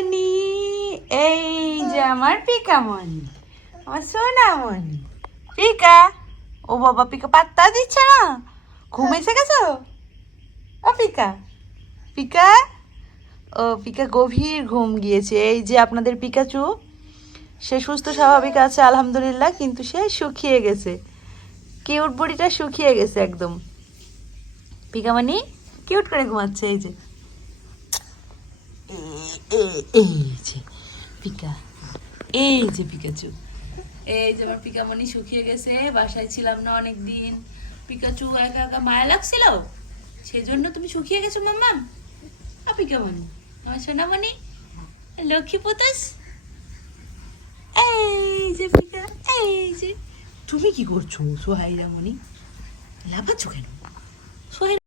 পিকামণি, এই যে আমার পিকামণি, আমার সোনামণি পিকা। ও বাবা, পিকা পাত্তা দিচ্ছে না, ঘুম এসে গেছো? ও পিকা, পিকা, ও পিকা গভীর ঘুম গিয়েছে। এই যে আপনাদের পিকাচু, সে সুস্থ স্বাভাবিক আছে আলহামদুলিল্লাহ, কিন্তু সে শুকিয়ে গেছে, কিউট বডিটা শুকিয়ে গেছে একদম। পিকামণি কিউট করে ঘুমাচ্ছে। এই যে এই যে পিকা, এই যে পিকাচু, এই যে আমার পিকামণি শুকিয়ে গেছে। বাসায় ছিলাম না অনেক দিন, পিকাচু একা একা মায়া লাগছিল, সেজন্য তুমি শুকিয়ে গেছো মাম্মা। পিকামণি, আমার সোনামণি, লক্ষ্মী পুতুস, এই যে পিকা, এই যে। তুমি কি করছো সোহাইরামণি, লাফাচ্ছ কেন? সোহাই